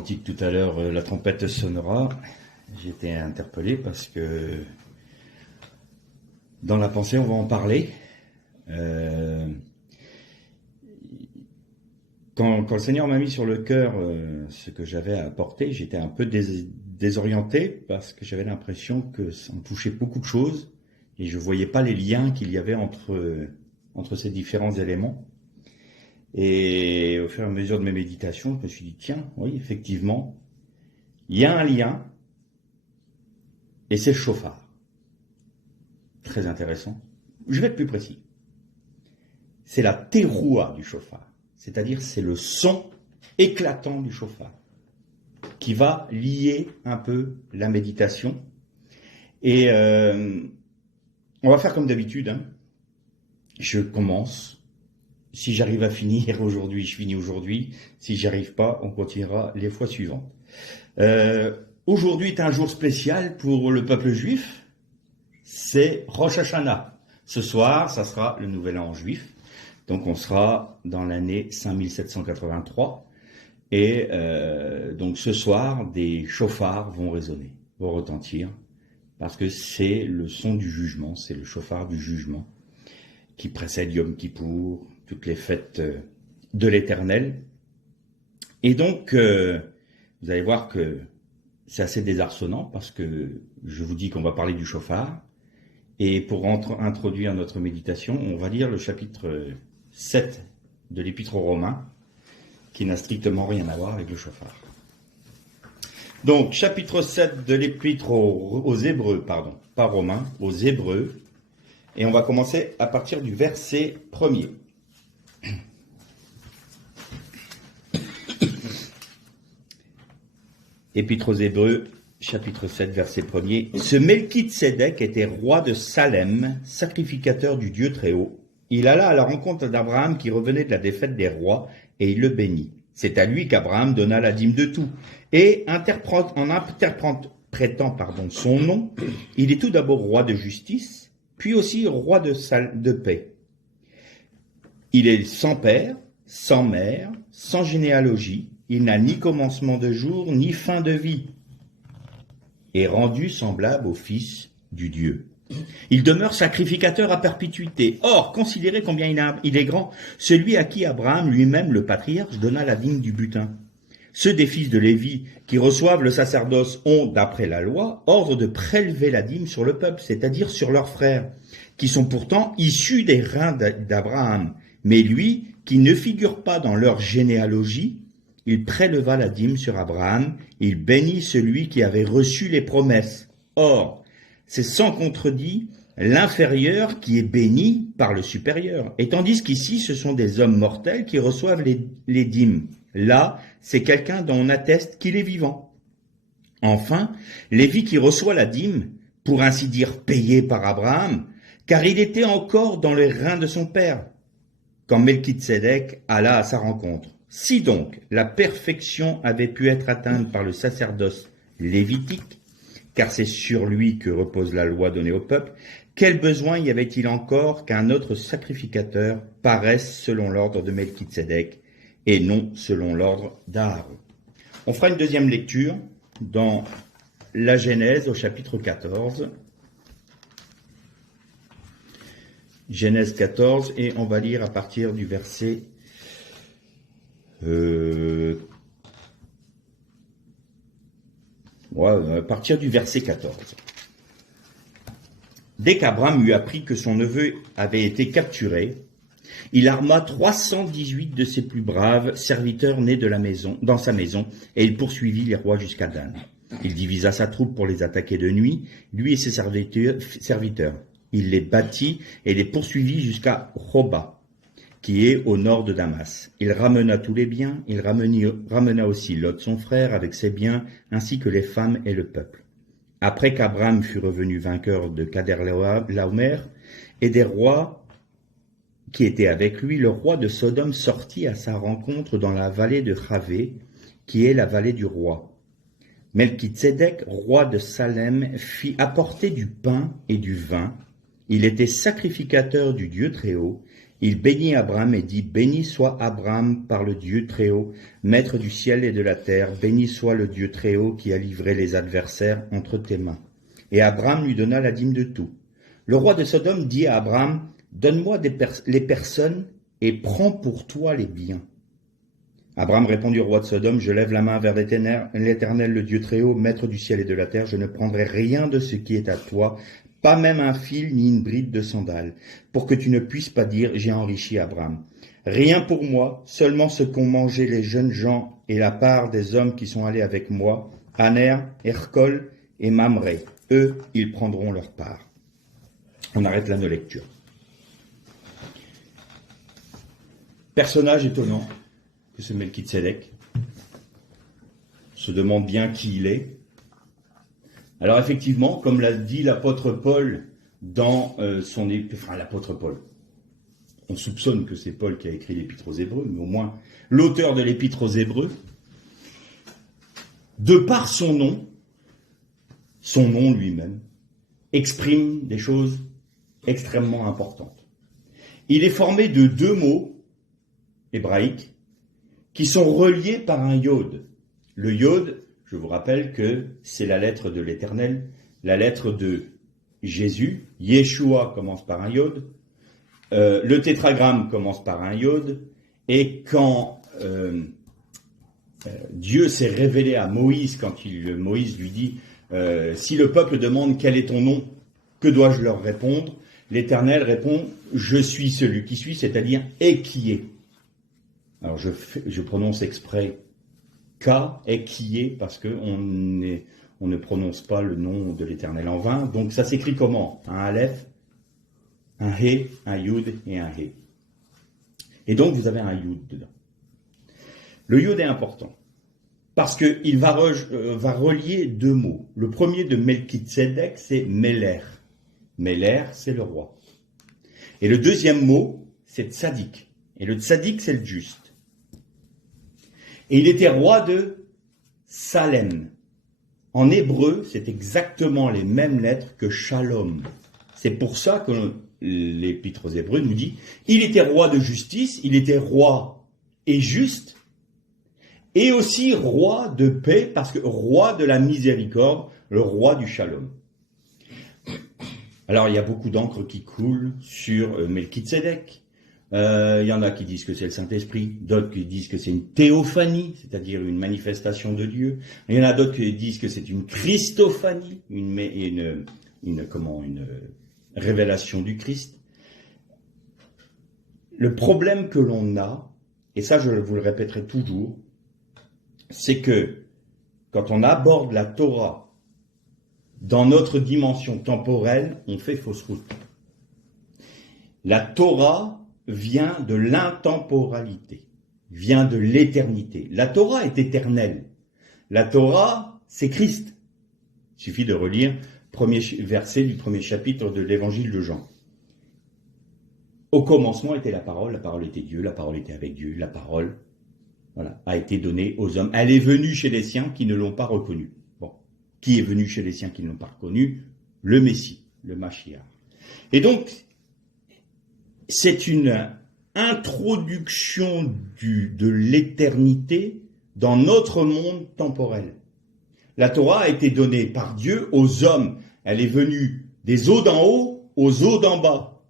cantique tout à l'heure, la trompette sonnera, j'ai été interpellé parce que dans la pensée, on va en parler. Quand le Seigneur m'a mis sur le cœur ce que j'avais à apporter, j'étais un peu désorienté parce que j'avais l'impression que ça me touchait beaucoup de choses et je ne voyais pas les liens qu'il y avait entre ces différents éléments. Et au fur et à mesure de mes méditations, je me suis dit, tiens, oui, effectivement, il y a un lien, et c'est le chauffard. Très intéressant. Je vais être plus précis. C'est la teroua du chauffard, c'est-à-dire c'est le son éclatant du chauffard, qui va lier un peu la méditation. Et on va faire comme d'habitude, hein. Je commence. Si j'arrive à finir aujourd'hui, je finis aujourd'hui. Si j'y arrive pas, on continuera les fois suivantes. Aujourd'hui est un jour spécial pour le peuple juif. C'est Rosh Hashanah. Ce soir, ça sera le nouvel an juif. Donc on sera dans l'année 5783. Et donc ce soir, des chauffards vont résonner, vont retentir. Parce que c'est le son du jugement, c'est le chauffard du jugement qui précède Yom Kippour, toutes les fêtes de l'Éternel. Et donc, vous allez voir que c'est assez désarçonnant parce que je vous dis qu'on va parler du chauffard. Et pour introduire notre méditation, on va lire le chapitre 7 de l'Épître aux Romains, qui n'a strictement rien à voir avec le chauffard. Donc, chapitre 7 de l'Épître aux Hébreux, pardon, pas Romains, aux Hébreux. Et on va commencer à partir du verset 1er. Épître aux Hébreux, chapitre 7, verset 1er. Ce Melchitsédek était roi de Salem, sacrificateur du Dieu Très-Haut. Il alla à la rencontre d'Abraham qui revenait de la défaite des rois, et il le bénit. C'est à lui qu'Abraham donna la dîme de tout. Et en interprétant son nom, il est tout d'abord roi de justice, puis aussi roi de paix. Il est sans père, sans mère, sans généalogie. Il n'a ni commencement de jour, ni fin de vie, et rendu semblable au Fils du Dieu. Il demeure sacrificateur à perpétuité. Or, considérez combien il est grand, celui à qui Abraham lui-même, le patriarche, donna la dîme du butin. Ceux des fils de Lévi qui reçoivent le sacerdoce ont, d'après la loi, ordre de prélever la dîme sur le peuple, c'est-à-dire sur leurs frères, qui sont pourtant issus des reins d'Abraham. Mais lui, qui ne figure pas dans leur généalogie, il préleva la dîme sur Abraham, il bénit celui qui avait reçu les promesses. Or, c'est sans contredit l'inférieur qui est béni par le supérieur. Et tandis qu'ici, ce sont des hommes mortels qui reçoivent les dîmes. Là, c'est quelqu'un dont on atteste qu'il est vivant. Enfin, Lévi qui reçoit la dîme, pour ainsi dire payé par Abraham, car il était encore dans les reins de son père, quand Melchitsédek alla à sa rencontre. Si donc la perfection avait pu être atteinte par le sacerdoce lévitique, car c'est sur lui que repose la loi donnée au peuple, quel besoin y avait-il encore qu'un autre sacrificateur paraisse selon l'ordre de Melchitsédek et non selon l'ordre d'Aaron? On fera une deuxième lecture dans la Genèse au chapitre 14. Genèse 14, et on va lire à partir du verset à partir du verset 14. Dès qu'Abraham eut appris que son neveu avait été capturé, il arma 318 de ses plus braves serviteurs nés dans sa maison, et il poursuivit les rois jusqu'à Dan. Il divisa sa troupe pour les attaquer de nuit, lui et ses serviteurs. Il les battit et les poursuivit jusqu'à Hoba, qui est au nord de Damas. Il ramena tous les biens, il ramena aussi Lot son frère avec ses biens, ainsi que les femmes et le peuple. Après qu'Abraham fut revenu vainqueur de Kader-Laomer et des rois qui étaient avec lui, le roi de Sodome sortit à sa rencontre dans la vallée de Chavé, qui est la vallée du roi. Melchitsédek, roi de Salem, fit apporter du pain et du vin. Il était sacrificateur du Dieu Très-Haut, Il bénit Abraham et dit, béni soit Abraham par le Dieu Très-Haut, maître du ciel et de la terre, béni soit le Dieu Très-Haut qui a livré les adversaires entre tes mains. Et Abraham lui donna la dîme de tout. Le roi de Sodome dit à Abraham, donne-moi les personnes et prends pour toi les biens. Abraham répondit au roi de Sodome, je lève la main vers l'Éternel, le Dieu Très-Haut, maître du ciel et de la terre, je ne prendrai rien de ce qui est à toi, pas même un fil ni une bride de sandales, pour que tu ne puisses pas dire, j'ai enrichi Abraham. Rien pour moi, seulement ce qu'ont mangé les jeunes gens et la part des hommes qui sont allés avec moi, Aner, Ercol et Mamré. Eux, ils prendront leur part. On arrête là nos lectures. Personnage étonnant que ce Melchitsédek. On se demande bien qui il est. Alors effectivement, comme l'a dit l'apôtre Paul dans l'apôtre Paul, on soupçonne que c'est Paul qui a écrit l'épître aux Hébreux, mais au moins l'auteur de l'épître aux Hébreux, de par son nom lui-même, exprime des choses extrêmement importantes. Il est formé de 2 mots hébraïques qui sont reliés par un yod. Le yod, je vous rappelle que c'est la lettre de l'Éternel, la lettre de Jésus. Yeshua commence par un yod. Le tétragramme commence par un yod. Et quand Dieu s'est révélé à Moïse, quand Moïse lui dit si le peuple demande quel est ton nom, que dois-je leur répondre? L'Éternel répond je suis celui qui suis, c'est-à-dire et qui est. Alors je prononce exprès Ka et qui est parce qu'on ne prononce pas le nom de l'Éternel en vain. Donc ça s'écrit comment? Un Aleph, un He, un Yud et un He. Et donc vous avez un Yud dedans. Le Yud est important parce qu'il va relier 2 mots. Le premier de Melchitsédek, c'est Meler. Meler, c'est le roi. Et le deuxième mot, c'est Tzadik. Et le Tzadik, c'est le juste. Et il était roi de Salem. En hébreu, c'est exactement les mêmes lettres que Shalom. C'est pour ça que l'épître aux Hébreux nous dit, il était roi de justice, il était roi et juste, et aussi roi de paix, parce que roi de la miséricorde, le roi du Shalom. Alors il y a beaucoup d'encre qui coule sur Melchitsédek. Il y en a qui disent que c'est le Saint-Esprit, d'autres qui disent que c'est une théophanie, c'est-à-dire une manifestation de Dieu. Il y en a d'autres qui disent que c'est une christophanie, une révélation du Christ. Le problème que l'on a, et ça je vous le répéterai toujours, c'est que quand on aborde la Torah dans notre dimension temporelle, on fait fausse route. La Torah vient de l'intemporalité, vient de l'éternité. La Torah est éternelle. La Torah, c'est Christ. Il suffit de relire le premier verset du premier chapitre de l'évangile de Jean. Au commencement était la parole était Dieu, la parole était avec Dieu, la parole a été donnée aux hommes. Elle est venue chez les siens qui ne l'ont pas reconnue. Bon, qui est venu chez les siens qui ne l'ont pas reconnu? Le Messie, le Mashiach. Et donc, c'est une introduction de l'éternité dans notre monde temporel. La Torah a été donnée par Dieu aux hommes. Elle est venue des eaux d'en haut aux eaux d'en bas.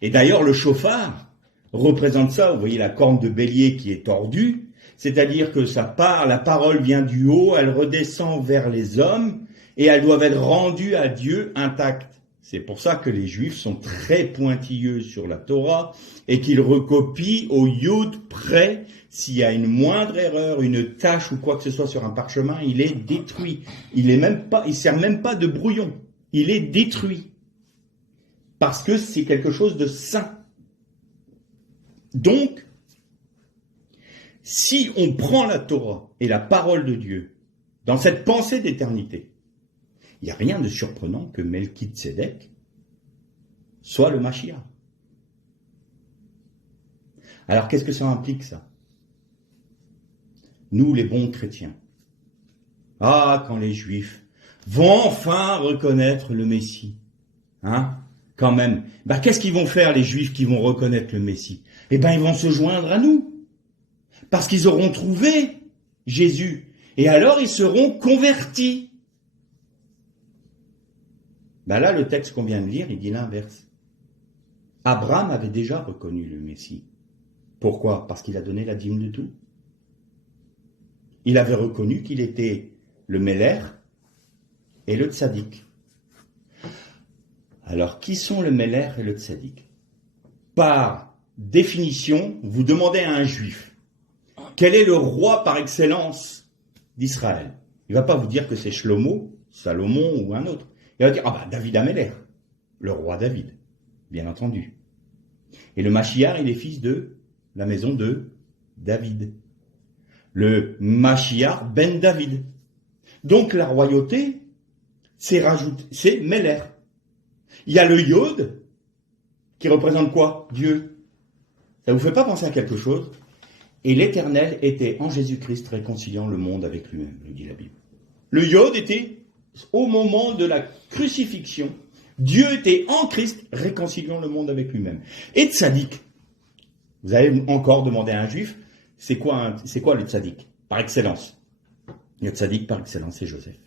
Et d'ailleurs, le chauffard représente ça. Vous voyez la corne de bélier qui est tordue. C'est-à-dire que la parole vient du haut, elle redescend vers les hommes et elles doivent être rendues à Dieu intactes. C'est pour ça que les Juifs sont très pointilleux sur la Torah et qu'ils recopient au yud près. S'il y a une moindre erreur, une tache ou quoi que ce soit sur un parchemin, il est détruit. Il sert même pas de brouillon. Il est détruit. Parce que c'est quelque chose de saint. Donc, si on prend la Torah et la parole de Dieu dans cette pensée d'éternité, il n'y a rien de surprenant que Melchitsédek soit le Mashiach. Alors qu'est-ce que ça implique ça? Nous les bons chrétiens. Ah, quand les Juifs vont enfin reconnaître le Messie. Quand quand même, qu'est-ce qu'ils vont faire les Juifs qui vont reconnaître le Messie? Ils vont se joindre à nous. Parce qu'ils auront trouvé Jésus. Et alors ils seront convertis. Là, le texte qu'on vient de lire, il dit l'inverse. Abraham avait déjà reconnu le Messie. Pourquoi? Parce qu'il a donné la dîme de tout. Il avait reconnu qu'il était le Méler et le Tzadik. Alors, qui sont le Méler et le Tzadik? Par définition, vous demandez à un Juif, quel est le roi par excellence d'Israël? Il ne va pas vous dire que c'est Shlomo, Salomon ou un autre. Il va dire, David Améler, le roi David, bien entendu. Et le Mashiach, il est fils de la maison de David. Le Mashiach ben David. Donc la royauté, c'est Méler. Il y a le Yod, qui représente quoi? Dieu. Ça vous fait pas penser à quelque chose? Et l'Éternel était en Jésus-Christ réconciliant le monde avec lui-même, nous dit la Bible. Le Yod était au moment de la crucifixion. Dieu était en Christ réconciliant le monde avec lui-même. Et Tzadik, vous allez encore demander à un Juif, c'est quoi le Tzadik? Par excellence. Le Tzadik par excellence, c'est Joseph.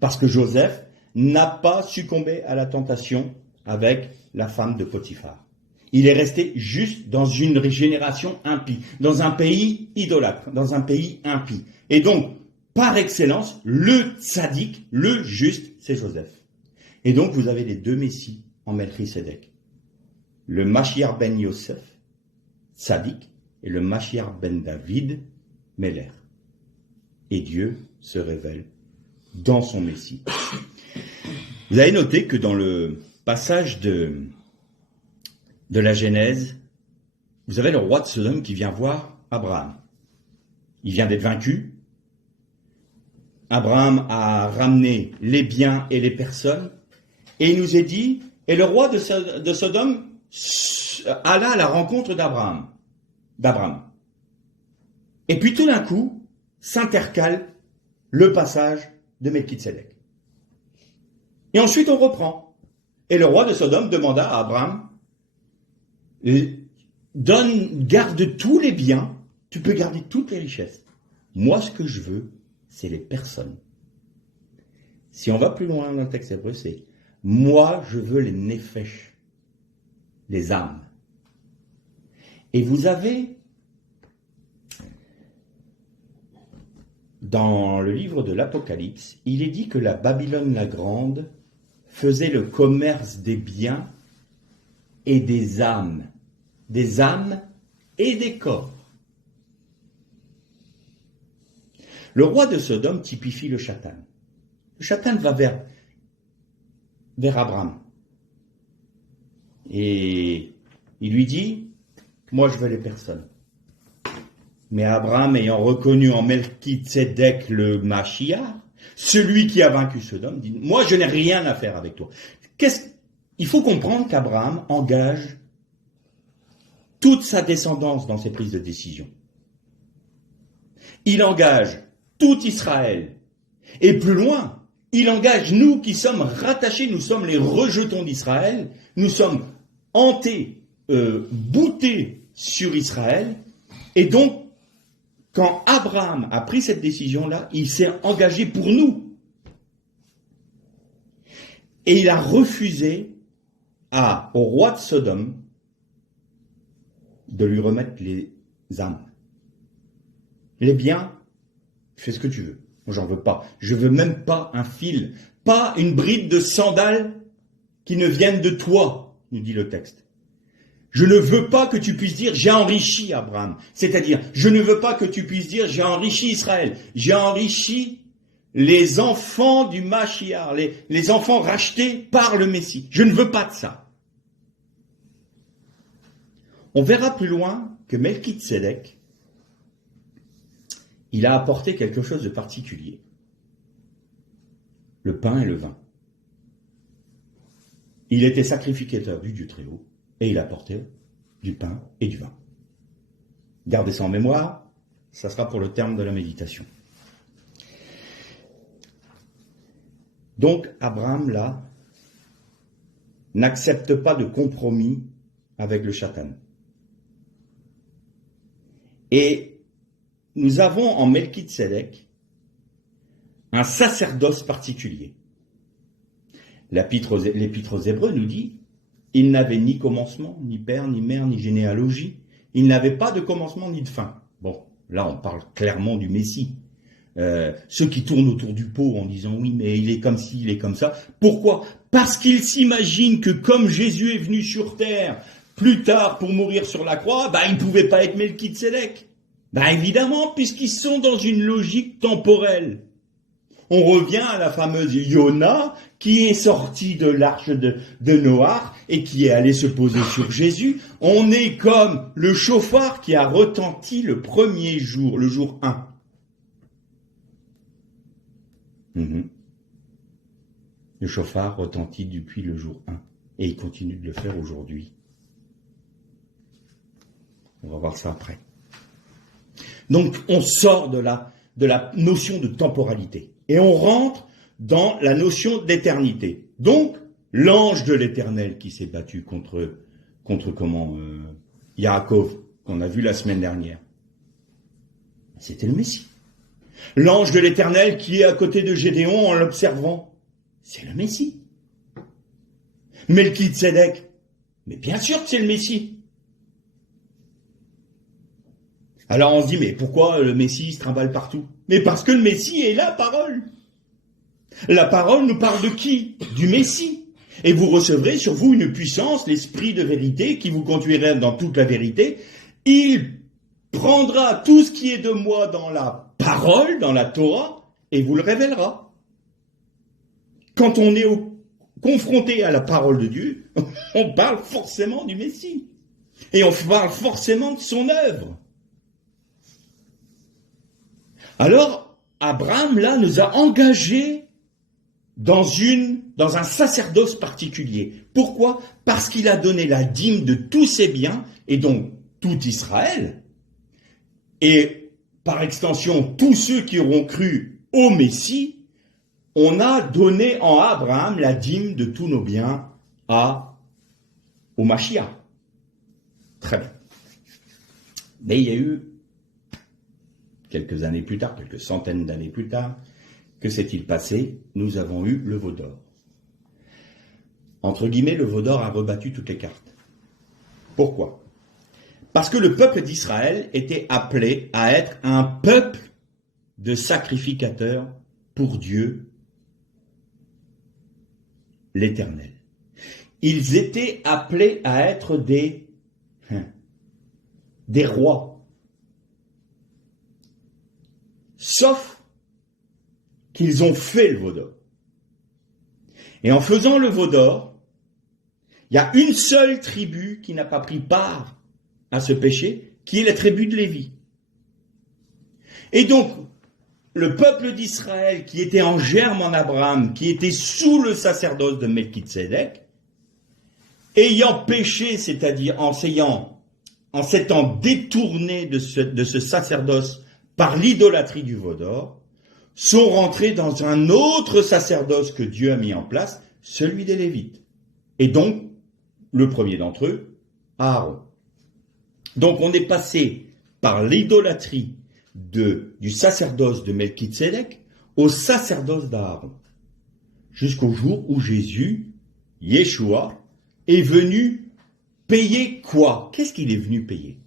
Parce que Joseph n'a pas succombé à la tentation avec la femme de Potiphar. Il est resté juste dans une génération impie, dans un pays idolâtre, dans un pays impie. Et donc, par excellence, le tzaddik, le juste, c'est Joseph. Et donc, vous avez les deux messies en Melchisédek. Le Mashiach ben Yosef, tzaddik, et le Mashiach ben David, Méler. Et Dieu se révèle dans son Messie. Vous avez noté que dans le passage de la Genèse, vous avez le roi de Sodome qui vient voir Abraham. Il vient d'être vaincu. Abraham a ramené les biens et les personnes. Et il nous est dit, et le roi de Sodome alla à la rencontre d'Abraham. Et puis tout d'un coup, s'intercale le passage de Melchisédek. Et ensuite on reprend. Et le roi de Sodome demanda à Abraham, garde tous les biens, tu peux garder toutes les richesses. Moi, ce que je veux, c'est les personnes. Si on va plus loin dans le texte hébreu, c'est moi, je veux les nefesh, les âmes. Et vous avez, dans le livre de l'Apocalypse, il est dit que la Babylone la Grande faisait le commerce des biens et des âmes et des corps. Le roi de Sodome typifie le Shatan. Le Shatan va vers Abraham. Et il lui dit, moi je veux les personnes. Mais Abraham, ayant reconnu en Melchisédek le Mashiach, celui qui a vaincu Sodome, dit, moi je n'ai rien à faire avec toi. Il faut comprendre qu'Abraham engage toute sa descendance dans ses prises de décision. Il engage tout Israël. Et plus loin, il engage nous qui sommes rattachés, nous sommes les rejetons d'Israël, nous sommes hantés, boutés sur Israël. Et donc, quand Abraham a pris cette décision-là, il s'est engagé pour nous. Et il a refusé au roi de Sodome de lui remettre les âmes. Les biens, fais ce que tu veux. Moi, j'en veux pas. Je veux même pas un fil, pas une bride de sandales qui ne viennent de toi, nous dit le texte. Je ne veux pas que tu puisses dire j'ai enrichi Abraham. C'est-à-dire, je ne veux pas que tu puisses dire j'ai enrichi Israël. J'ai enrichi les enfants du Mashiach, les enfants rachetés par le Messie. Je ne veux pas de ça. On verra plus loin que Melchisédek, il a apporté quelque chose de particulier. Le pain et le vin. Il était sacrificateur du Dieu Très-Haut et il apportait du pain et du vin. Gardez ça en mémoire, ça sera pour le terme de la méditation. Donc Abraham, là, n'accepte pas de compromis avec le Satan. Et nous avons en Melchitsédek un sacerdoce particulier. L'Épître aux Hébreux nous dit, il n'avait ni commencement, ni père, ni mère, ni généalogie. Il n'avait pas de commencement ni de fin. Bon, là on parle clairement du Messie. Ceux qui tournent autour du pot en disant oui mais il est comme ci, il est comme ça. Pourquoi? Parce qu'ils s'imaginent que comme Jésus est venu sur terre plus tard pour mourir sur la croix, il ne pouvait pas être Melchitsédek. Évidemment, puisqu'ils sont dans une logique temporelle. On revient à la fameuse Yona qui est sortie de l'arche de Noach et qui est allée se poser sur Jésus. On est comme le chauffard qui a retenti le premier jour, le jour 1. Le chauffard retentit depuis le jour 1 et il continue de le faire aujourd'hui. On va voir ça après. Donc on sort de la notion de temporalité et on rentre dans la notion d'éternité. Donc l'ange de l'Éternel qui s'est battu contre Yaakov, qu'on a vu la semaine dernière, c'était le Messie. L'ange de l'Éternel qui est à côté de Gédéon en l'observant, c'est le Messie. Melchitsédek, mais bien sûr que c'est le Messie. Alors on se dit, mais pourquoi le Messie se trimballe partout? Mais parce que le Messie est la parole. La parole nous parle de qui? Du Messie. Et vous recevrez sur vous une puissance, l'esprit de vérité, qui vous conduira dans toute la vérité. Il prendra tout ce qui est de moi dans la parole, dans la Torah, et vous le révélera. Quand on est confronté à la parole de Dieu, on parle forcément du Messie. Et on parle forcément de son œuvre. Alors, Abraham, là, nous a engagés dans un sacerdoce particulier. Pourquoi? Parce qu'il a donné la dîme de tous ses biens, et donc tout Israël, et par extension tous ceux qui auront cru au Messie. On a donné en Abraham la dîme de tous nos biens au Mashiach. Très bien. Mais il y a eu quelques années plus tard, quelques centaines d'années plus tard, que s'est-il passé? Nous avons eu le veau d'or. Entre guillemets, le veau d'or a rebattu toutes les cartes. Pourquoi? Parce que le peuple d'Israël était appelé à être un peuple de sacrificateurs pour Dieu, l'Éternel. Ils étaient appelés à être des rois. Sauf qu'ils ont fait le veau d'or. Et en faisant le veau d'or, il y a une seule tribu qui n'a pas pris part à ce péché, qui est la tribu de Lévi. Et donc, le peuple d'Israël qui était en germe en Abraham, qui était sous le sacerdoce de Melchitsédek, ayant péché, c'est-à-dire en s'étant détourné de ce sacerdoce par l'idolâtrie du veau d'or, sont rentrés dans un autre sacerdoce que Dieu a mis en place, celui des Lévites. Et donc, le premier d'entre eux, Aaron. Donc on est passé par l'idolâtrie du sacerdoce de Melchitsédek au sacerdoce d'Aaron, jusqu'au jour où Jésus, Yeshua, est venu payer quoi? Qu'est-ce qu'il est venu payer?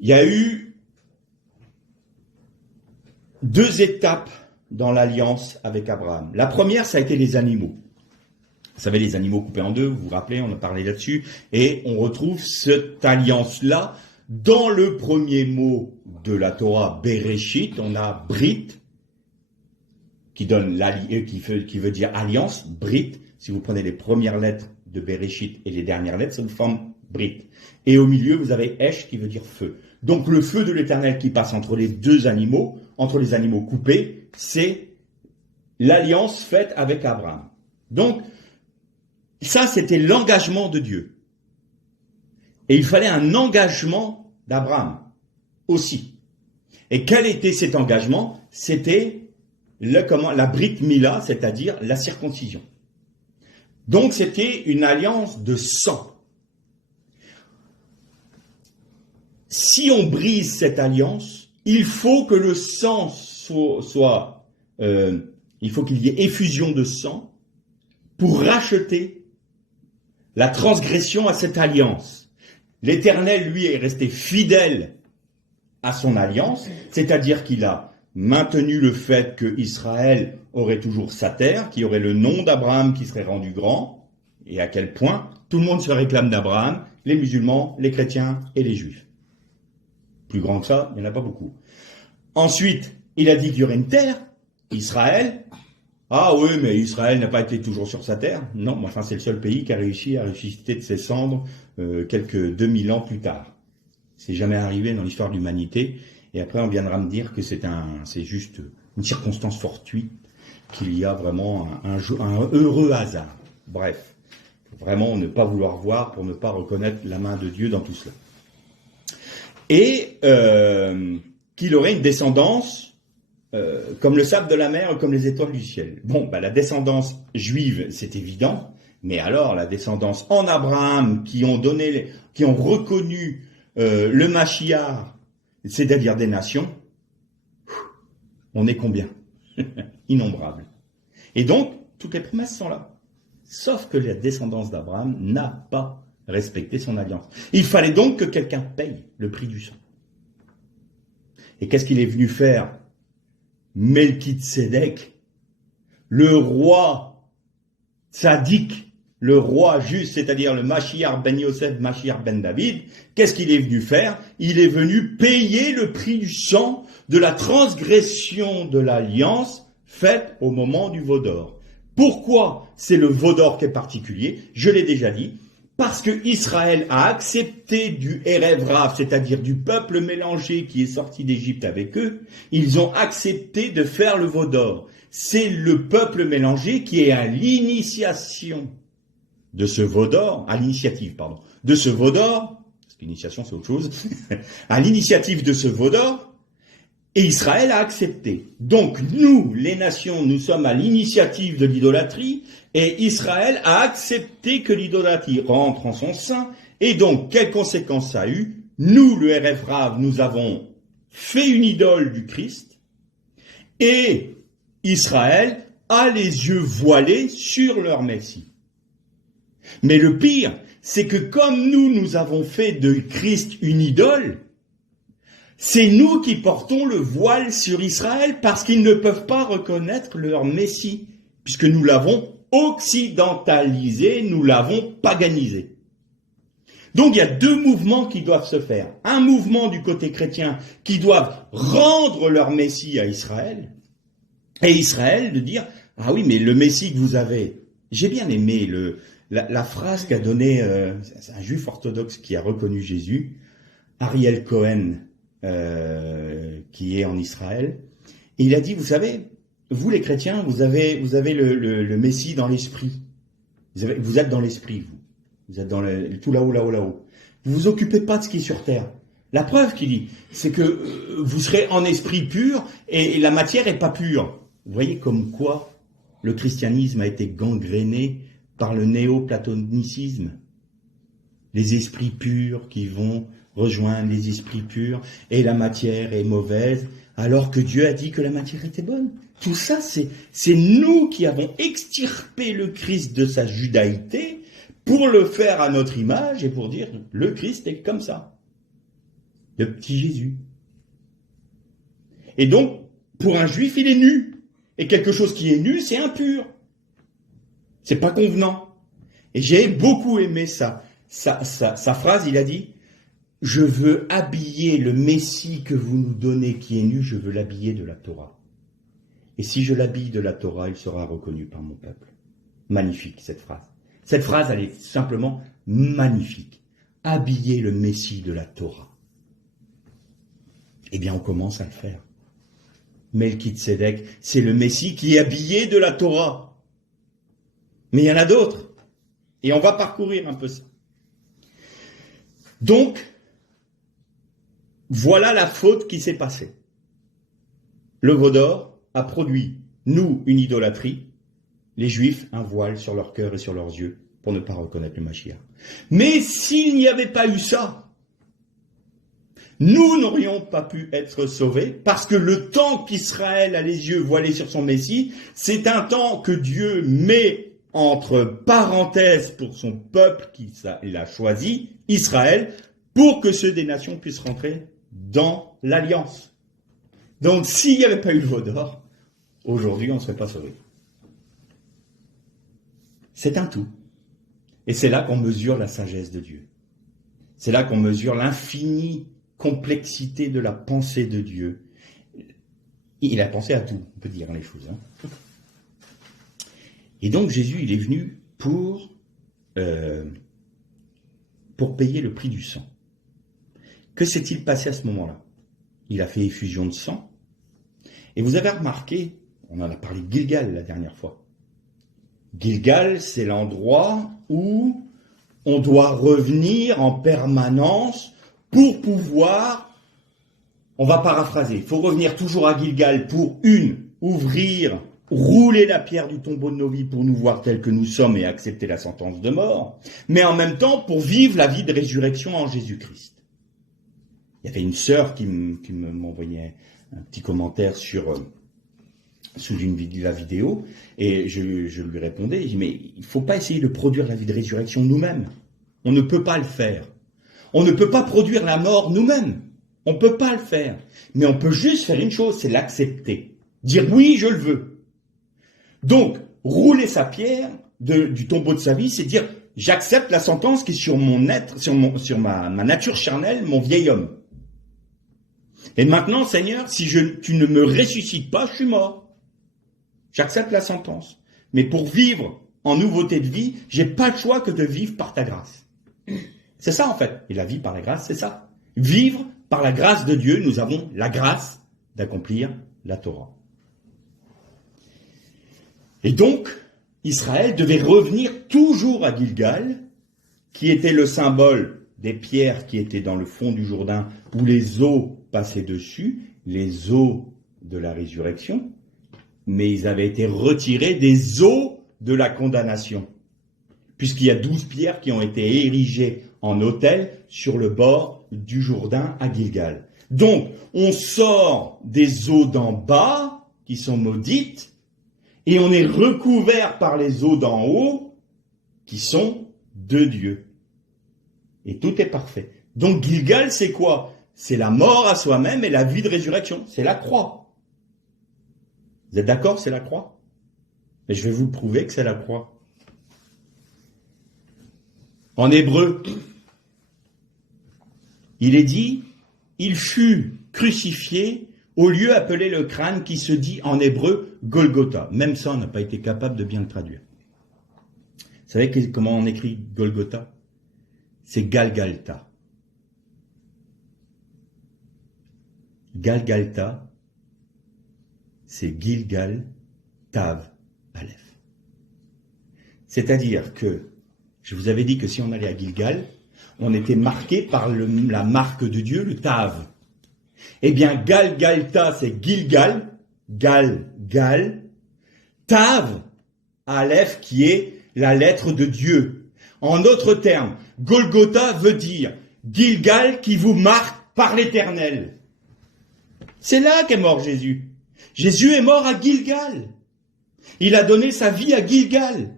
Il y a eu 2 étapes dans l'alliance avec Abraham. La première, ça a été les animaux. Vous savez, les animaux coupés en deux, vous vous rappelez, on a parlé là-dessus, et on retrouve cette alliance-là dans le premier mot de la Torah, Bereshit, on a Brit, qui veut dire alliance, Brit. Si vous prenez les premières lettres de Bereshit et les dernières lettres, ça vous forme Brit. Et au milieu, vous avez Esh, qui veut dire feu. Donc le feu de l'Éternel qui passe entre les deux animaux, entre les animaux coupés, c'est l'alliance faite avec Abraham. Donc, ça, c'était l'engagement de Dieu. Et il fallait un engagement d'Abraham aussi. Et quel était cet engagement? C'était la Brit Mila, c'est-à-dire la circoncision. Donc c'était une alliance de sang. Si on brise cette alliance, il faut que le sang il faut qu'il y ait effusion de sang pour racheter la transgression à cette alliance. L'Éternel, lui, est resté fidèle à son alliance, c'est-à-dire qu'il a maintenu le fait que Israël aurait toujours sa terre, qu'il y aurait le nom d'Abraham qui serait rendu grand, et à quel point tout le monde se réclame d'Abraham, les musulmans, les chrétiens et les juifs. Plus grand que ça, il n'y en a pas beaucoup. Ensuite, il a dit qu'il y aurait une terre, Israël. Ah oui, mais Israël n'a pas été toujours sur sa terre. Non, mais enfin c'est le seul pays qui a réussi à ressusciter de ses cendres quelques 2000 ans plus tard. C'est jamais arrivé dans l'histoire de l'humanité. Et après on viendra me dire que c'est juste une circonstance fortuite, qu'il y a vraiment un heureux hasard. Bref, vraiment ne pas vouloir voir pour ne pas reconnaître la main de Dieu dans tout cela. Et qu'il aurait une descendance comme le sable de la mer, comme les étoiles du ciel. Bon, la descendance juive, c'est évident, mais alors la descendance en Abraham, qui ont reconnu le Mashiach, c'est-à-dire des nations, on est combien? Innombrables. Et donc, toutes les promesses sont là. Sauf que la descendance d'Abraham n'a pas respecté son alliance. Il fallait donc que quelqu'un paye le prix du sang. Et qu'est-ce qu'il est venu faire? Melchitsédek, le roi tzaddik, le roi juste, c'est-à-dire le Mashiach ben Yosef, Mashiach ben David, qu'est-ce qu'il est venu faire? Il est venu payer le prix du sang de la transgression de l'alliance faite au moment du veau d'or. Pourquoi c'est le veau d'or qui est particulier? Je l'ai déjà dit. Parce que Israël a accepté du Erev Rav, c'est-à-dire du peuple mélangé qui est sorti d'Égypte avec eux, ils ont accepté de faire le veau d'or. C'est le peuple mélangé qui est à l'initiation de ce veau d'or, de ce veau d'or, parce que l'initiation c'est autre chose, à l'initiative de ce veau d'or, et Israël a accepté. Donc nous, les nations, nous sommes à l'initiative de l'idolâtrie, et Israël a accepté que l'idolâtrie rentre en son sein, et donc, quelles conséquences ça a eu? Nous, le RF Rav, nous avons fait une idole du Christ, et Israël a les yeux voilés sur leur Messie. Mais le pire, c'est que comme nous avons fait de Christ une idole, c'est nous qui portons le voile sur Israël parce qu'ils ne peuvent pas reconnaître leur Messie, puisque nous l'avons occidentalisé, nous l'avons paganisé. Donc il y a deux mouvements qui doivent se faire. Un mouvement du côté chrétien qui doivent rendre leur Messie à Israël, et Israël de dire « Ah oui, mais le Messie que vous avez… » J'ai bien aimé la phrase qu'a donnée un juif orthodoxe qui a reconnu Jésus, Ariel Cohen, qui est en Israël, et il a dit, vous savez, vous les chrétiens, vous avez le Messie dans l'esprit. Vous êtes dans l'esprit, vous. Vous êtes dans tout là-haut, là-haut, là-haut. Vous vous occupez pas de ce qui est sur terre. La preuve qu'il dit, c'est que vous serez en esprit pur et la matière est pas pure. Vous voyez comme quoi le christianisme a été gangréné par le néo-platonicisme. Les esprits purs qui vont rejoindre les esprits purs et la matière est mauvaise alors que Dieu a dit que la matière était bonne. Tout ça, c'est nous qui avons extirpé le Christ de sa judaïté pour le faire à notre image et pour dire le Christ est comme ça. Le petit Jésus. Et donc, pour un juif, il est nu. Et quelque chose qui est nu, c'est impur. C'est pas convenant. Et j'ai beaucoup aimé sa phrase, il a dit, je veux habiller le Messie que vous nous donnez qui est nu, je veux l'habiller de la Torah. Et si je l'habille de la Torah, il sera reconnu par mon peuple. Magnifique, cette phrase. Cette phrase, elle est simplement magnifique. Habiller le Messie de la Torah. Eh bien, on commence à le faire. Melchitsédek, c'est le Messie qui est habillé de la Torah. Mais il y en a d'autres. Et on va parcourir un peu ça. Donc, voilà la faute qui s'est passée. Le veau d'or a produit, nous, une idolâtrie. les Juifs un voile sur leur cœur et sur leurs yeux pour ne pas reconnaître le Mashiach. Mais s'il n'y avait pas eu ça, nous n'aurions pas pu être sauvés parce que le temps qu'Israël a les yeux voilés sur son Messie, c'est un temps que Dieu met entre parenthèses pour son peuple qu'il a choisi, Israël, pour que ceux des nations puissent rentrer dans l'alliance. Donc s'il n'y avait pas eu le veau d'or, aujourd'hui on ne serait pas sauvés. C'est un tout. Et c'est là qu'on mesure la sagesse de Dieu. C'est là qu'on mesure l'infinie complexité de la pensée de Dieu. Il a pensé à tout, on peut dire les choses. Et donc Jésus, il est venu pour payer le prix du sang. Que s'est-il passé à ce moment-là? Il a fait effusion de sang. Et vous avez remarqué, on en a parlé de Gilgal la dernière fois. Gilgal, c'est l'endroit où on doit revenir en permanence pour pouvoir, on va paraphraser, il faut revenir toujours à Gilgal pour ouvrir, rouler la pierre du tombeau de nos vies pour nous voir tels que nous sommes et accepter la sentence de mort, mais en même temps pour vivre la vie de résurrection en Jésus-Christ. Il y avait une sœur qui m'envoyait un petit commentaire sous la vidéo, et je lui répondais, je dis, mais il ne faut pas essayer de produire la vie de résurrection nous-mêmes. On ne peut pas le faire. On ne peut pas produire la mort nous-mêmes. On ne peut pas le faire. Mais on peut juste faire une chose, c'est l'accepter. Dire oui, je le veux. Donc, rouler sa pierre du tombeau de sa vie, c'est dire j'accepte la sentence qui est sur mon être, sur ma nature charnelle, mon vieil homme. Et maintenant, Seigneur, si tu ne me ressuscites pas, je suis mort. J'accepte la sentence. Mais pour vivre en nouveauté de vie, j'ai pas le choix que de vivre par ta grâce. C'est ça en fait. Et la vie par la grâce, c'est ça. Vivre par la grâce de Dieu, nous avons la grâce d'accomplir la Torah. Et donc, Israël devait revenir toujours à Gilgal, qui était le symbole des pierres qui étaient dans le fond du Jourdain, où les eaux passaient dessus, les eaux de la résurrection, mais ils avaient été retirés des eaux de la condamnation, puisqu'il y a 12 pierres qui ont été érigées en autel sur le bord du Jourdain à Gilgal. Donc, on sort des eaux d'en bas, qui sont maudites, et on est recouvert par les eaux d'en haut, qui sont de Dieu. Et tout est parfait. Donc Gilgal, c'est quoi? C'est la mort à soi-même et la vie de résurrection. C'est la croix. Vous êtes d'accord? C'est la croix? Mais je vais vous prouver que c'est la croix. En hébreu, il est dit, il fut crucifié au lieu appelé le crâne qui se dit en hébreu Golgotha. Même ça, on n'a pas été capable de bien le traduire. Vous savez comment on écrit Golgotha? C'est Galgalta. Galgalta, c'est Gilgal, Tav, Aleph. C'est-à-dire que, je vous avais dit que si on allait à Gilgal, on était marqué par la marque de Dieu, le Tav. Eh bien, Galgalta, c'est Gilgal, Gal, Tav, Aleph, qui est la lettre de Dieu. En d'autres termes, Golgotha veut dire Gilgal qui vous marque par l'Éternel. C'est là qu'est mort Jésus. Jésus est mort à Gilgal. Il a donné sa vie à Gilgal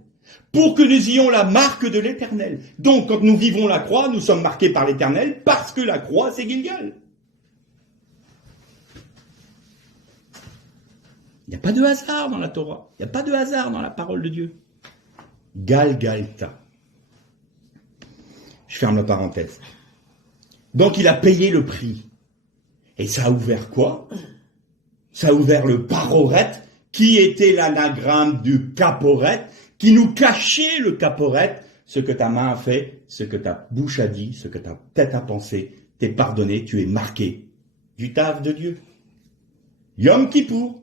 pour que nous ayons la marque de l'Éternel. Donc, quand nous vivons la croix, nous sommes marqués par l'Éternel parce que la croix, c'est Gilgal. Il n'y a pas de hasard dans la Torah. Il n'y a pas de hasard dans la parole de Dieu. Galgalta. Je ferme la parenthèse. Donc il a payé le prix. Et ça a ouvert quoi? Ça a ouvert le paroret, qui était l'anagramme du caporet, qui nous cachait le caporet, ce que ta main a fait, ce que ta bouche a dit, ce que ta tête a pensé, t'es pardonné, tu es marqué du Tav de Dieu. Yom Kippour.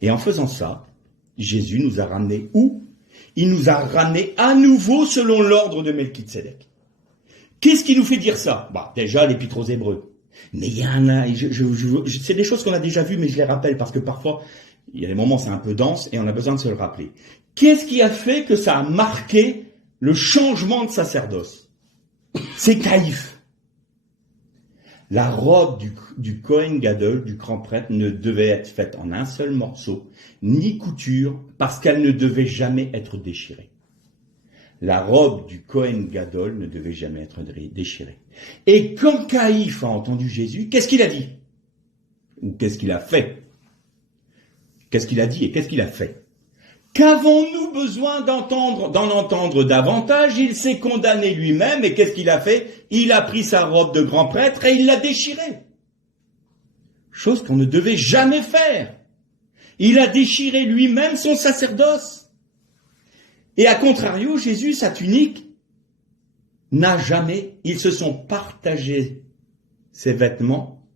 Et en faisant ça, Jésus nous a ramenés où? Il nous a ramenés à nouveau selon l'ordre de Melchizedek. Qu'est-ce qui nous fait dire ça? Déjà, l'Épître aux Hébreux. Mais il y a c'est des choses qu'on a déjà vues, mais je les rappelle parce que parfois, il y a des moments c'est un peu dense et on a besoin de se le rappeler. Qu'est-ce qui a fait que ça a marqué le changement de sacerdoce? C'est Caïphe. La robe du Kohen Gadol, du grand prêtre, ne devait être faite en un seul morceau, ni couture, parce qu'elle ne devait jamais être déchirée. La robe du Kohen Gadol ne devait jamais être déchirée. Et quand Caïphe a entendu Jésus, qu'est-ce qu'il a dit? Ou qu'est-ce qu'il a fait? Qu'est-ce qu'il a dit et qu'est-ce qu'il a fait? Qu'avons-nous besoin d'en entendre davantage? Il s'est condamné lui-même et qu'est-ce qu'il a fait? Il a pris sa robe de grand prêtre et il l'a déchirée. Chose qu'on ne devait jamais faire. Il a déchiré lui-même son sacerdoce. Et à contrario, Jésus, sa tunique, n'a jamais, ils se sont partagés ses vêtements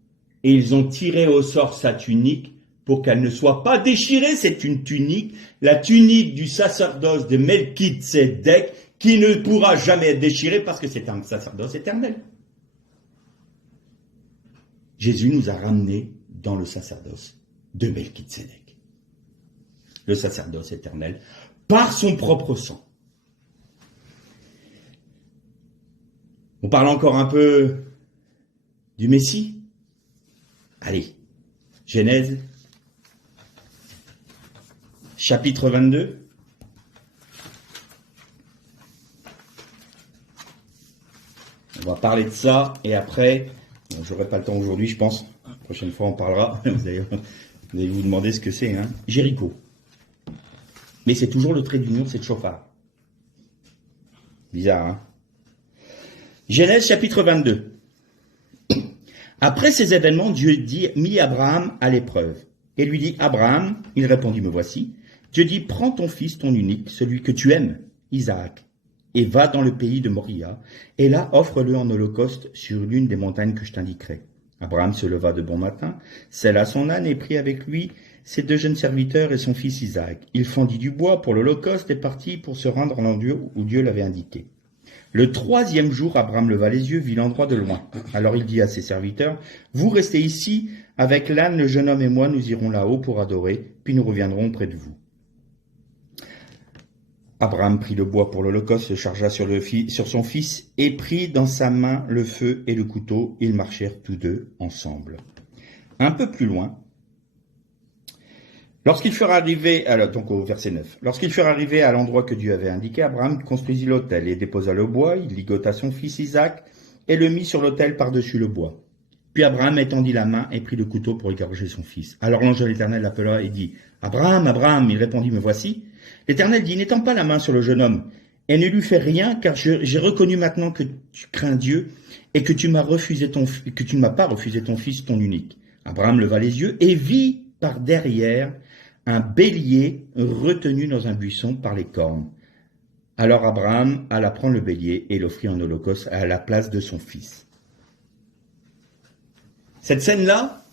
et ils ont tiré au sort sa tunique pour qu'elle ne soit pas déchirée. C'est une tunique, la tunique du sacerdoce de Melchizedek, qui ne pourra jamais être déchirée parce que c'est un sacerdoce éternel. Jésus nous a ramenés dans le sacerdoce de Melchizedek, le sacerdoce éternel, par son propre sang. On parle encore un peu du Messie. Allez, Genèse, chapitre 22. On va parler de ça et après, bon, j'aurai pas le temps aujourd'hui, je pense. La prochaine fois, on parlera. Vous allez vous demander ce que c'est, hein. Jéricho. Mais c'est toujours le trait d'union, c'est le chauffard. Bizarre, hein. Genèse chapitre 22. Après ces événements, Dieu mit Abraham à l'épreuve et lui dit, Abraham, il répondit, me voici. Dieu dit, prends ton fils, ton unique, celui que tu aimes, Isaac, et va dans le pays de Moria, et là offre-le en holocauste sur l'une des montagnes que je t'indiquerai. Abraham se leva de bon matin, sella son âne et prit avec lui ses deux jeunes serviteurs et son fils Isaac. Il fendit du bois pour l'holocauste et partit pour se rendre à l'endroit où Dieu l'avait indiqué. Le troisième jour, Abraham leva les yeux, vit l'endroit de loin. Alors il dit à ses serviteurs, vous restez ici, avec l'âne, le jeune homme et moi, nous irons là-haut pour adorer, puis nous reviendrons près de vous. Abraham prit le bois pour l'holocauste, se chargea sur son fils, et prit dans sa main le feu et le couteau. Ils marchèrent tous deux ensemble. Un peu plus loin, lorsqu'ils furent arrivés, donc au verset 9, lorsqu'ils furent arrivés à l'endroit que Dieu avait indiqué, Abraham construisit l'autel et déposa le bois, il ligota son fils Isaac et le mit sur l'autel par-dessus le bois. Puis Abraham étendit la main et prit le couteau pour égorger son fils. Alors l'ange de l'Éternel l'appela et dit, Abraham, Abraham, il répondit, me voici. L'Éternel dit, n'étends pas la main sur le jeune homme et ne lui fais rien, car j'ai reconnu maintenant que tu crains Dieu et que tu ne m'as pas refusé ton fils, ton unique. Abraham leva les yeux et vit par derrière un bélier retenu dans un buisson par les cornes. Alors Abraham alla prendre le bélier et l'offrit en holocauste à la place de son fils. Cette scène-là,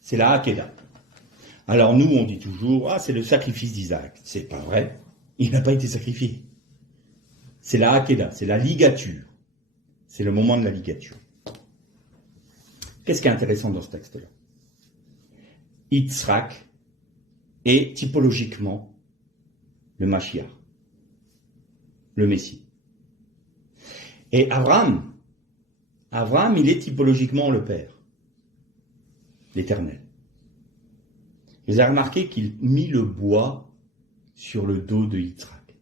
c'est la Hakeda. Alors nous, on dit toujours, c'est le sacrifice d'Isaac. C'est pas vrai, il n'a pas été sacrifié. C'est la Hakeda, c'est la ligature. C'est le moment de la ligature. Qu'est-ce qui est intéressant dans ce texte-là? Yitzhak est typologiquement le Mashiach, le Messie. Et Abraham, il est typologiquement le Père, l'Éternel. Vous avez remarqué qu'il mit le bois sur le dos de Yitzhak.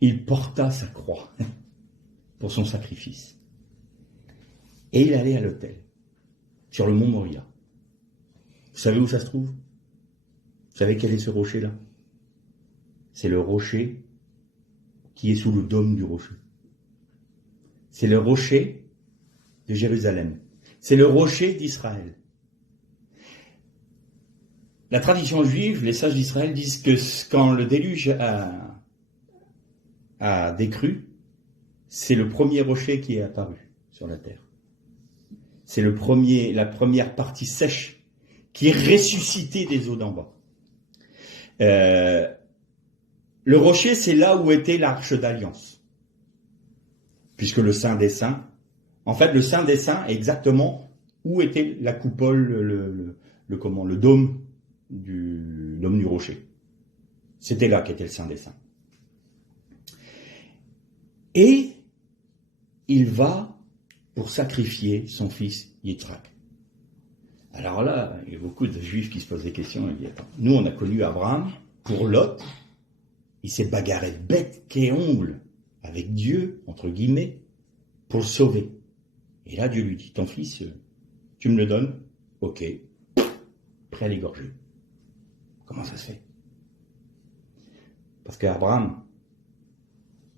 Il porta sa croix pour son sacrifice. Et il allait à l'autel, sur le mont Moria. Vous savez où ça se trouve? Vous savez quel est ce rocher-là? C'est le rocher qui est sous le dôme du rocher. C'est le rocher de Jérusalem. C'est le rocher d'Israël. La tradition juive, les sages d'Israël disent que quand le déluge a décru, c'est le premier rocher qui est apparu sur la terre. C'est la première partie sèche qui est ressuscitée des eaux d'en bas. Le rocher, c'est là où était l'arche d'alliance. Puisque le Saint des Saints, En fait, le Saint des Saints est exactement où était la coupole, le dôme du rocher. C'était là qu'était le Saint des Saints. Et il va pour sacrifier son fils Yitzhak. Alors là, il y a beaucoup de juifs qui se posent des questions. Ils disent, attends, nous on a connu Abraham, pour Lot, il s'est bagarré bête qu'est ongle avec Dieu, entre guillemets, pour le sauver. Et là, Dieu lui dit, ton fils, tu me le donnes? Ok. Prêt à l'égorger. Comment ça se fait? Parce qu'Abraham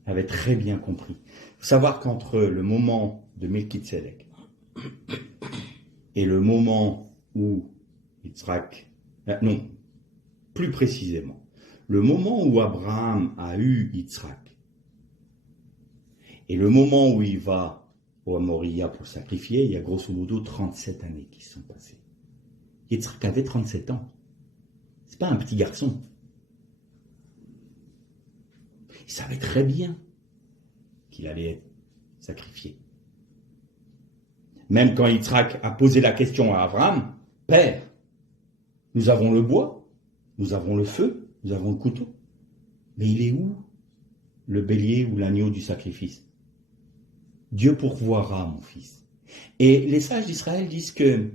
avait très bien compris. Il faut savoir qu'entre le moment de Melchizedek et le moment où Yitzhak, non, plus précisément, le moment où Abraham a eu Yitzhak et le moment où il va au Moria pour sacrifier, il y a grosso modo 37 années qui se sont passées. Yitzhak avait 37 ans. C'est pas un petit garçon. Il savait très bien qu'il allait être sacrifié. Même quand Yitzhak a posé la question à Abraham, « Père, nous avons le bois, nous avons le feu, nous avons le couteau, mais il est où le bélier ou l'agneau du sacrifice? Dieu pourvoira, mon fils. » Et les sages d'Israël disent que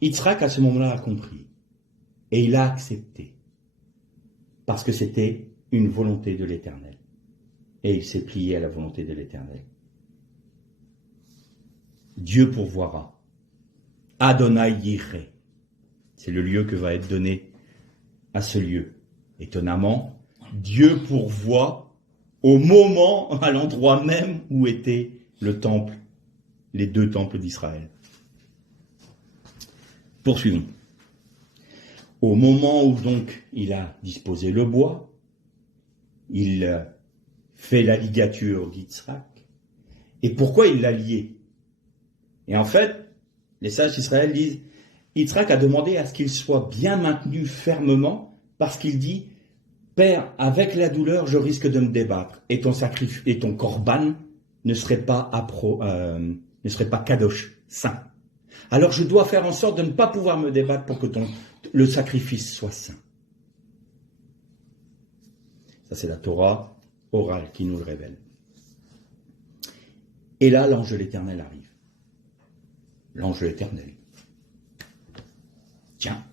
Yitzhak, à ce moment-là, a compris. Et il a accepté. Parce que c'était une volonté de l'Éternel. Et il s'est plié à la volonté de l'Éternel. Dieu pourvoira. Adonai Yireh. C'est le lieu que va être donné à ce lieu. Étonnamment, Dieu pourvoit au moment, à l'endroit même où était le temple, les deux temples d'Israël. Poursuivons. Au moment où donc il a disposé le bois, il fait la ligature d'Yitzhak. Et pourquoi il l'a lié? Et en fait, les sages d'Israël disent, Yitzhak a demandé à ce qu'il soit bien maintenu fermement, parce qu'il dit, Père, avec la douleur, je risque de me débattre, et ton sacrifice, et ton korban ne serait pas kadosh, saint. Alors je dois faire en sorte de ne pas pouvoir me débattre pour que le sacrifice soit saint. Ça, c'est la Torah orale qui nous le révèle. Et là, l'ange de l'Éternel arrive. L'ange de l'Éternel. Tiens,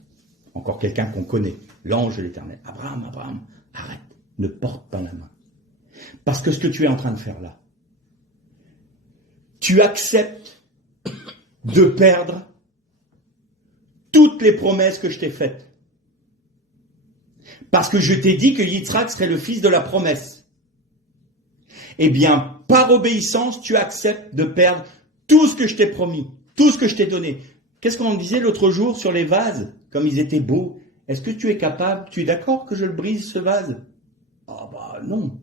encore quelqu'un qu'on connaît. L'ange de l'Éternel. Abraham, arrête. Ne porte pas la main. Parce que ce que tu es en train de faire là, tu acceptes de perdre toutes les promesses que je t'ai faites. Parce que je t'ai dit que Yitzhak serait le fils de la promesse. Eh bien, par obéissance, tu acceptes de perdre tout ce que je t'ai promis, tout ce que je t'ai donné. Qu'est-ce qu'on disait l'autre jour sur les vases, comme ils étaient beaux? Est-ce que tu es capable, tu es d'accord que je le brise ce vase? Ah bah non.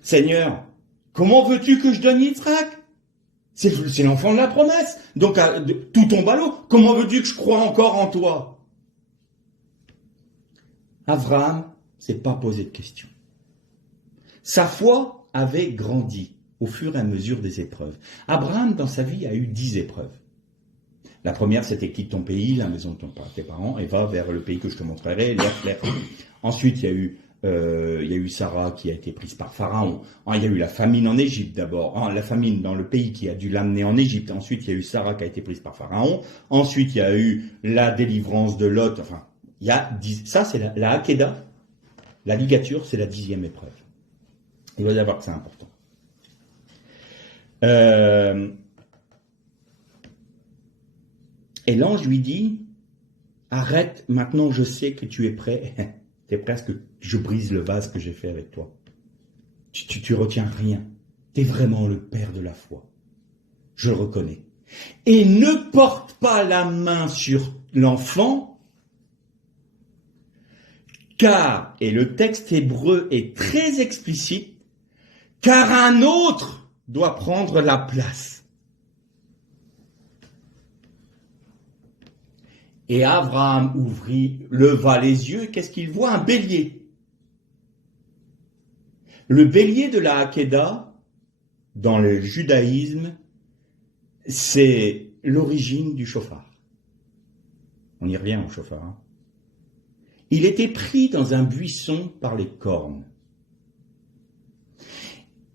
Seigneur, comment veux-tu que je donne Yitzhak? C'est l'enfant de la promesse. Donc tout tombe à l'eau. Comment veux-tu que je croie encore en toi? Abraham s'est pas posé de questions. Sa foi avait grandi au fur et à mesure des épreuves. Abraham, dans sa vie, a eu 10 épreuves. La première, c'était quitte ton pays, la maison de tes parents, et va vers le pays que je te montrerai, l'Ephraim. Ensuite, il y a eu Sarah qui a été prise par Pharaon. Il y a eu la famine en Égypte d'abord. La famine dans le pays qui a dû l'amener en Égypte. Ensuite, il y a eu Sarah qui a été prise par Pharaon. Ensuite, il y a eu la délivrance de Lot. Enfin, il y a 10. Ça, c'est la Hakeda. La ligature, c'est la 10e épreuve. Il va y avoir que c'est important. Et l'ange lui dit, arrête, maintenant je sais que tu es prêt. Tu es presque, je brise le vase que j'ai fait avec toi. Tu retiens rien. Tu es vraiment le père de la foi. Je le reconnais. Et ne porte pas la main sur l'enfant, car, et le texte hébreu est très explicite, car un autre doit prendre la place. Et Abraham leva les yeux, qu'est-ce qu'il voit? Un bélier. Le bélier de la Hakeda, dans le judaïsme, c'est l'origine du chauffard. On y revient au chauffard. Hein. Il était pris dans un buisson par les cornes.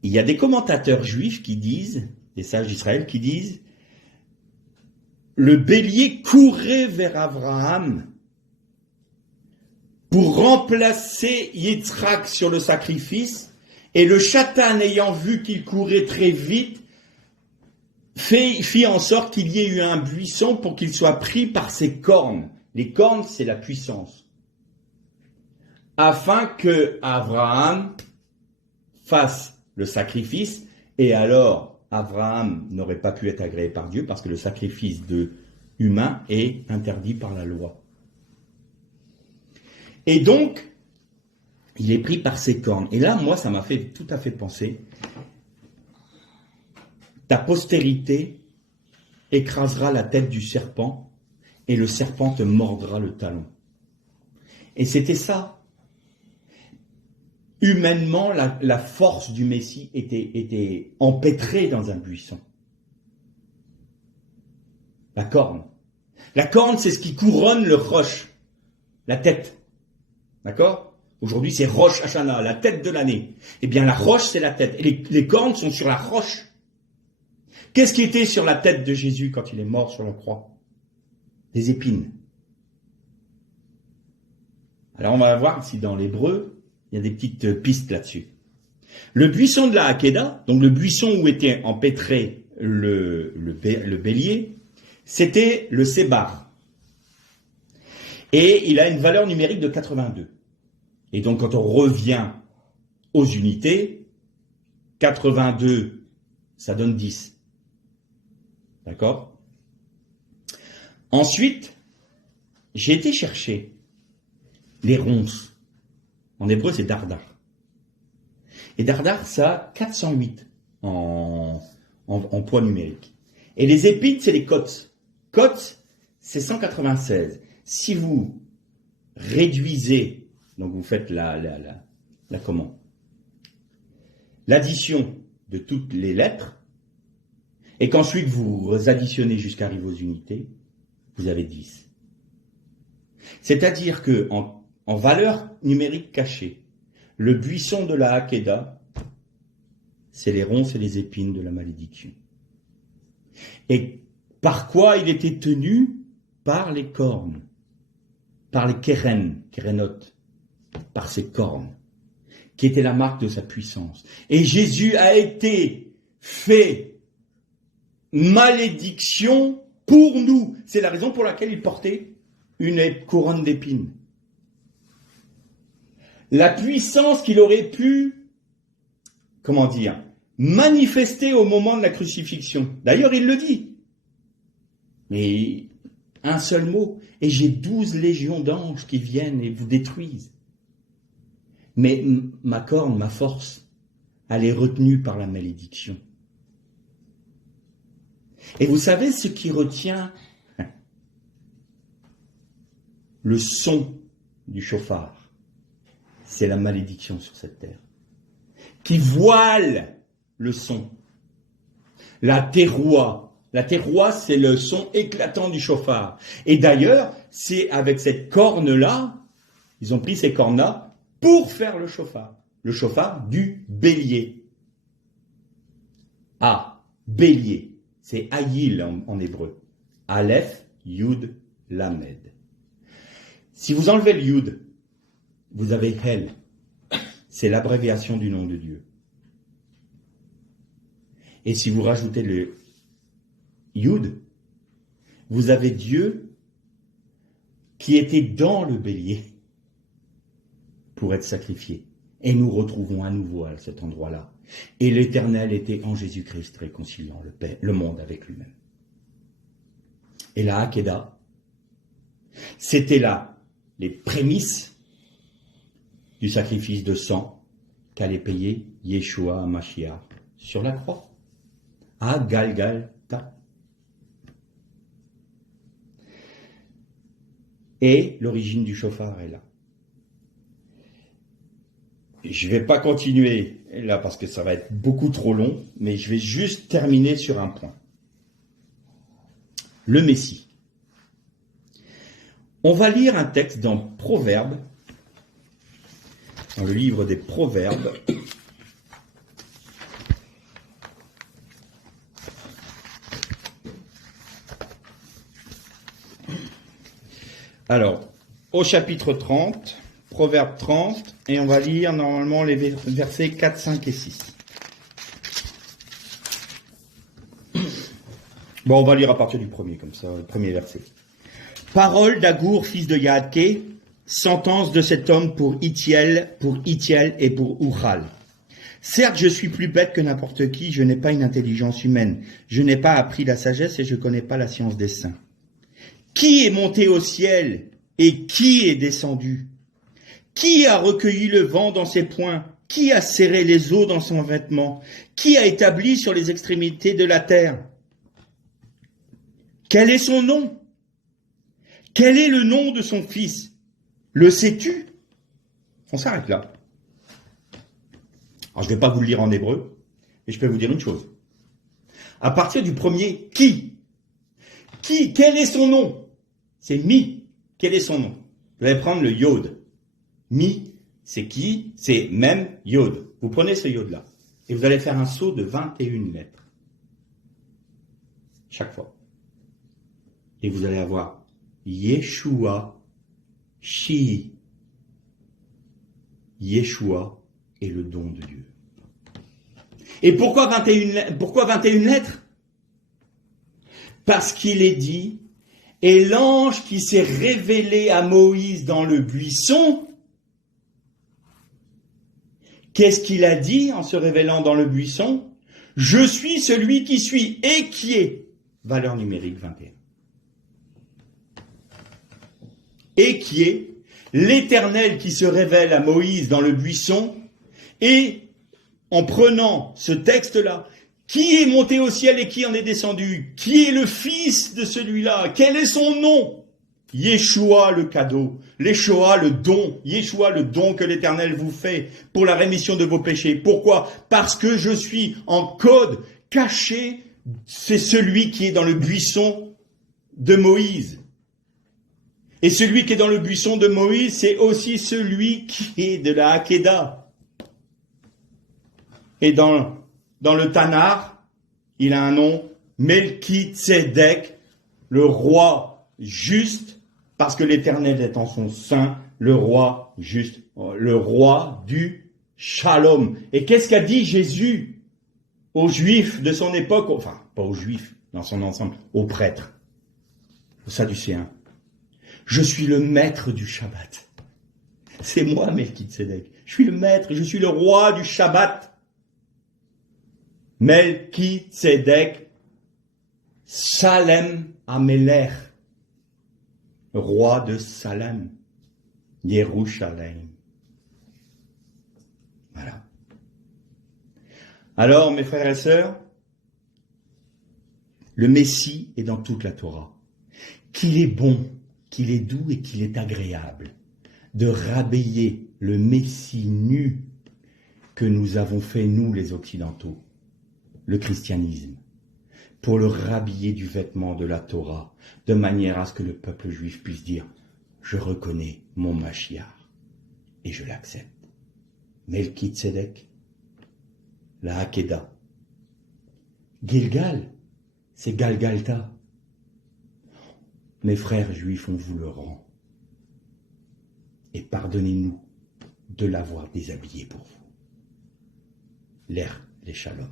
Il y a des commentateurs juifs qui disent, des sages d'Israël qui disent, le bélier courait vers Abraham pour remplacer Yitzhak sur le sacrifice, et le chatan, ayant vu qu'il courait très vite, fit en sorte qu'il y ait eu un buisson pour qu'il soit pris par ses cornes. Les cornes, c'est la puissance. Afin que Abraham fasse le sacrifice, et alors Abraham n'aurait pas pu être agréé par Dieu parce que le sacrifice humain est interdit par la loi. Et donc, il est pris par ses cornes. Et là, moi, ça m'a fait tout à fait penser, ta postérité écrasera la tête du serpent et le serpent te mordra le talon. Et c'était ça. Humainement, la force du Messie était empêtrée dans un buisson. La corne. La corne, c'est ce qui couronne le roche, la tête. D'accord ? Aujourd'hui, c'est Rosh Hashanah, la tête de l'année. Eh bien, la roche, c'est la tête. Et les cornes sont sur la roche. Qu'est-ce qui était sur la tête de Jésus quand il est mort sur la croix ? Des épines. Alors, on va voir si dans l'hébreu, il y a des petites pistes là-dessus. Le buisson de la Hakeda, donc le buisson où était empêtré le bélier, c'était le sébar. Et il a une valeur numérique de 82. Et donc quand on revient aux unités, 82, ça donne 10. D'accord ? Ensuite, j'ai été chercher les ronces. En hébreu, c'est dardar. Et dardar, ça a 408 en poids numérique. Et les épines, c'est les côtes. Côtes, c'est 196. Si vous réduisez, donc vous faites l'addition de toutes les lettres, et qu'ensuite vous additionnez jusqu'à arriver aux unités, vous avez 10. C'est-à-dire que en valeur numérique cachée, le buisson de la Hakeda, c'est les ronces et les épines de la malédiction. Et par quoi il était tenu ? Par les cornes, par les kérénotes, par ses cornes, qui étaient la marque de sa puissance. Et Jésus a été fait malédiction pour nous. C'est la raison pour laquelle il portait une couronne d'épines. La puissance qu'il aurait pu, manifester au moment de la crucifixion. D'ailleurs, il le dit. Mais un seul mot, et j'ai 12 légions d'anges qui viennent et vous détruisent. Mais ma corne, ma force, elle est retenue par la malédiction. Et vous savez ce qui retient le son du chauffard ? C'est la malédiction sur cette terre, qui voile le son. La terroie, c'est le son éclatant du chauffard. Et d'ailleurs, c'est avec cette corne-là, ils ont pris ces cornes-là pour faire le chauffard du bélier. Bélier, c'est Ayil en hébreu. Aleph, Yud, Lamed. Si vous enlevez le Yud, vous avez Hel. C'est l'abréviation du nom de Dieu. Et si vous rajoutez le Yud, vous avez Dieu qui était dans le bélier pour être sacrifié. Et nous retrouvons à nouveau à cet endroit-là. Et l'Éternel était en Jésus-Christ réconciliant le monde avec lui-même. Et la Hakeda, c'était là les prémices du sacrifice de sang qu'allait payer Yeshua HaMashiach sur la croix, à Galgalta. Et l'origine du chauffard est là. Je ne vais pas continuer là parce que ça va être beaucoup trop long, mais je vais juste terminer sur un point. le Messie. On va lire un texte dans Proverbes, dans le livre des Proverbes. Alors, au chapitre 30, Proverbe 30, et on va lire normalement les versets 4, 5 et 6. Bon, on va lire à partir du premier, comme ça, le premier verset. Parole d'Agour, fils de Yaadké, sentence de cet homme pour Itiel et pour Uchal. Certes, je suis plus bête que n'importe qui, je n'ai pas une intelligence humaine, je n'ai pas appris la sagesse et je ne connais pas la science des saints. Qui est monté au ciel et qui est descendu? Qui a recueilli le vent dans ses poings? Qui a serré les eaux dans son vêtement? Qui a établi sur les extrémités de la terre? Quel est son nom? Quel est le nom de son fils? Le sais-tu? On s'arrête là. Alors, je ne vais pas vous le lire en hébreu, mais je peux vous dire une chose. À partir du premier, qui? Quel est son nom? C'est mi. Quel est son nom? Vous allez prendre le yod. Mi, c'est qui? C'est même yod. Vous prenez ce yod-là et vous allez faire un saut de 21 lettres. Chaque fois. Et vous allez avoir Yeshua, Shi. Yeshua est le don de Dieu. Et pourquoi 21 lettres? Parce qu'il est dit, et l'ange qui s'est révélé à Moïse dans le buisson, qu'est-ce qu'il a dit en se révélant dans le buisson? Je suis celui qui suis et qui est. Valeur numérique 21. Et qui est l'Éternel qui se révèle à Moïse dans le buisson, et en prenant ce texte-là, qui est monté au ciel et qui en est descendu? Qui est le fils de celui-là? Quel est son nom? Yeshua le cadeau, Yeshua le don, Yeshua le don que l'Éternel vous fait pour la rémission de vos péchés. Pourquoi? Parce que je suis en code caché, c'est celui qui est dans le buisson de Moïse. Et celui qui est dans le buisson de Moïse, c'est aussi celui qui est de la Hakéda. Et dans le Tanar, il a un nom, Melki-Tzedek, le roi juste, parce que l'Éternel est en son sein, le roi juste, le roi du Shalom. Et qu'est-ce qu'a dit Jésus aux Juifs de son époque, enfin, pas aux Juifs dans son ensemble, aux prêtres, aux Sadducéens? Je suis le maître du Shabbat. C'est moi, Melki-Tzedek. Je suis le maître, je suis le roi du Shabbat. Melki-Tzedek, Salem Amelech, roi de Salem, Yerushalem. Voilà. Alors, mes frères et sœurs, le Messie est dans toute la Torah. Qu'il est bon, qu'il est doux et qu'il est agréable de rhabiller le Messie nu que nous avons fait, nous les Occidentaux, le christianisme, pour le rhabiller du vêtement de la Torah, de manière à ce que le peuple juif puisse dire « Je reconnais mon Mashiach et je l'accepte ». Melki-Tzedek, la Hakéda. Gilgal, c'est Galgalta. Mes frères juifs, on vous le rend. Et pardonnez-nous de l'avoir déshabillé pour vous. L'air, les shalom.